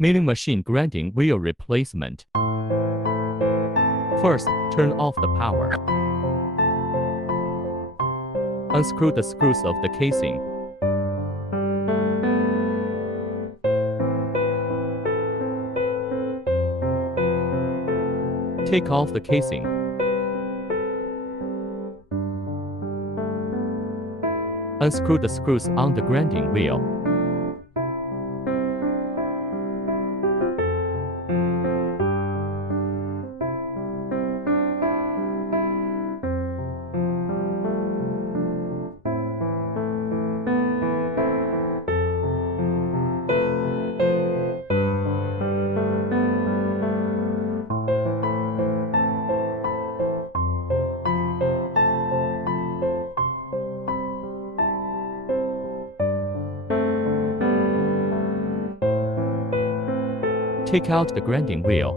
Milling machine grinding wheel replacement. First, turn off the power. Unscrew the screws of the casing. Take off the casing. Unscrew the screws on the grinding wheel. Take out the grinding wheel.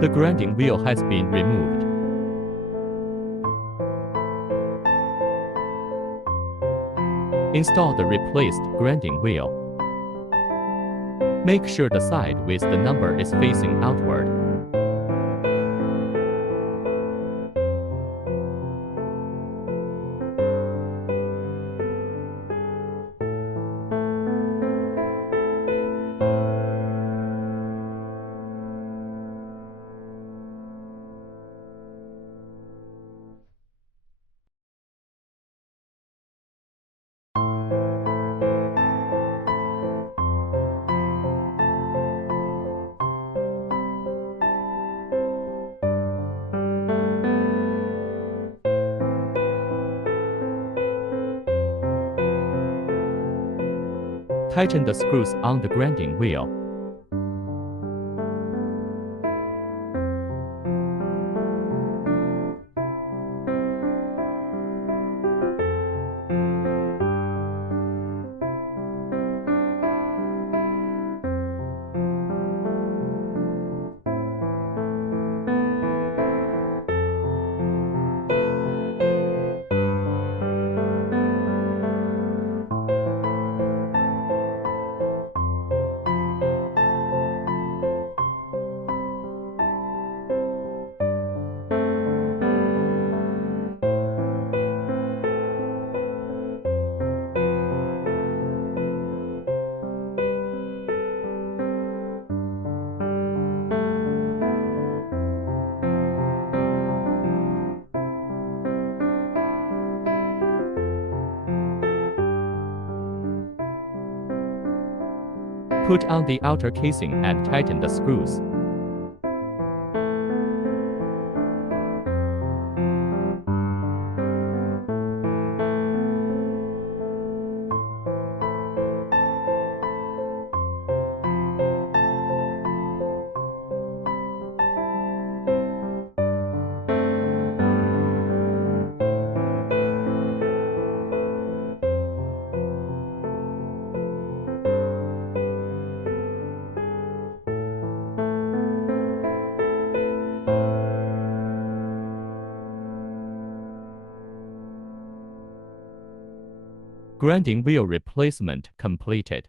The grinding wheel has been removed. Install the replaced grinding wheel. Make sure the side with the number is facing outward. Tighten the screws on the grinding wheel. Put on the outer casing and tighten the screws. Grinding wheel replacement completed.